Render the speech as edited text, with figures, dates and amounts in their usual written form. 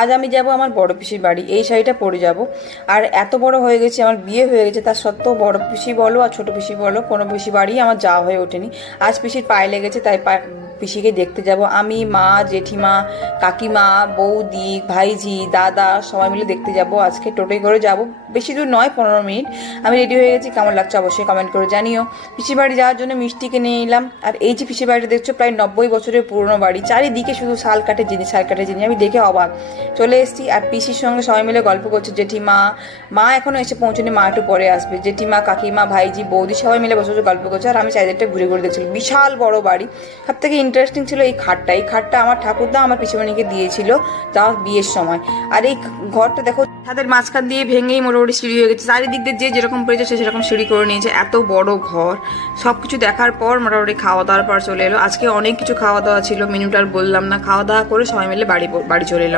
আজ আমি যাব আমার বড় পিসির বাড়ি, এই শাড়িটা পরে যাব। আর এত বড় হয়ে গেছে, আমার বিয়ে হয়ে গেছে, তার সত্ত্বেও বড় পিসি বলো আর ছোট পিসি বলো, কোনো পিসি বাড়ি আমার যাওয়া হয়ে ওঠেনি। আজ পিসির পায়ে লেগেছে, তাই পিসিকে দেখতে যাব। আমি, মা, জেঠিমা, কাকিমা, বৌদি, ভাইঝি, দাদা সবাই মিলে দেখতে যাব। আজকে টোটোয় করে যাব, বেশি দূর নয়, 15 মিনিট। আমি রেডি হয়ে গেছি, কেমন লাগছে অবশ্যই কমেন্ট করে জানিও। পিসির বাড়ি যাওয়ার জন্য মিষ্টি কিনে নিলাম। আর এই যে পিসির বাড়িটা দেখছো, প্রায় 90 বছরের পুরনো বাড়ি, চারিদিকে শুধু শাল কাঠের জিনিস, শাল কাঠের জিনিস, আমি দেখে অবাক। চলে এসেছি, আর পিসির সঙ্গে সবাই মিলে গল্প করছে। জেঠিমা, মা এখনো এসে পৌঁছনি, মা একটু পরে আসবে। জেঠিমা, কাকিমা, ভাইজি, বৌদি সবাই মিলে বসে বসে গল্প করছে, আর আমি চারিদিকটা ঘুরে ঘুরে দেখছিলাম। বিশাল বড় বাড়ি। সব থেকে ইন্টারেস্টিং ছিল এই খাটটা। এই খাটটা আমার ঠাকুরদা আমার পিসিমণিকে দিয়েছিল তার বিয়ের সময়। আর এই ঘরটা দেখো, ছাদের মাঝখান দিয়ে ভেঙেই মোটামুটি সিঁড়ি হয়ে গেছে। চারিদিক দিয়ে যে যেরকম পেরেছে সে সেরকম সিঁড়ি করে নিয়েছে। এত বড় ঘর। সব কিছু দেখার পর মোটামুটি খাওয়া দাওয়ার পর চলে এলো। আজকে অনেক কিছু খাওয়া দাওয়া ছিল, মেনুটা আর বললাম না। খাওয়া দাওয়া করে সবাই মিলে বাড়ি চলে এলাম।